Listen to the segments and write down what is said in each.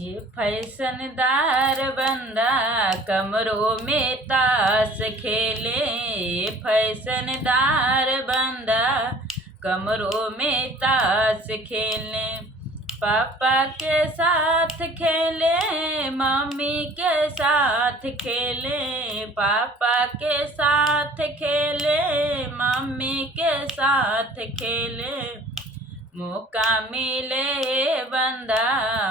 ये फैशनदार बंदा कमरों में ताश खेले। फैशनदार बंदा कमरों में ताश खेले। पापा के साथ खेले, मम्मी के साथ खेले। पापा के साथ खेले, मम्मी के साथ खेले। मौका मिले बंदा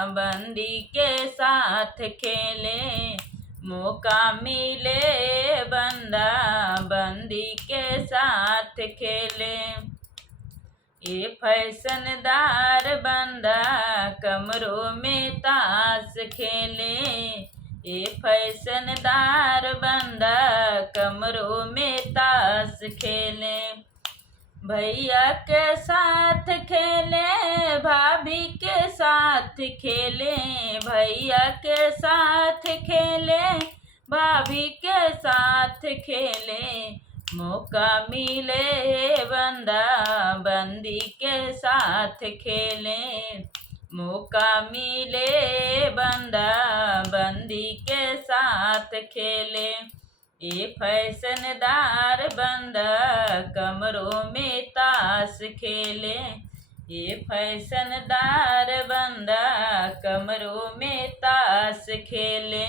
बंदी के साथ खेले। मौका मिले बंदा बंदी के साथ खेले। ये फैशनदार बंदा कमरों में ताश खेले। ये फैशनदार बंदा कमरों में ताश खेले। भैया के साथ खेले, भाभी के साथ खेले। भैया के साथ खेले, भाभी के साथ खेले। मौका मिले बंदा बंदी के साथ खेले। मौका मिले बंदा बंदी के साथ खेले। ये फैशनदार बंदा कमरों में ताश खेले। ये फैशनदार बंदा कमरों में ताश खेले।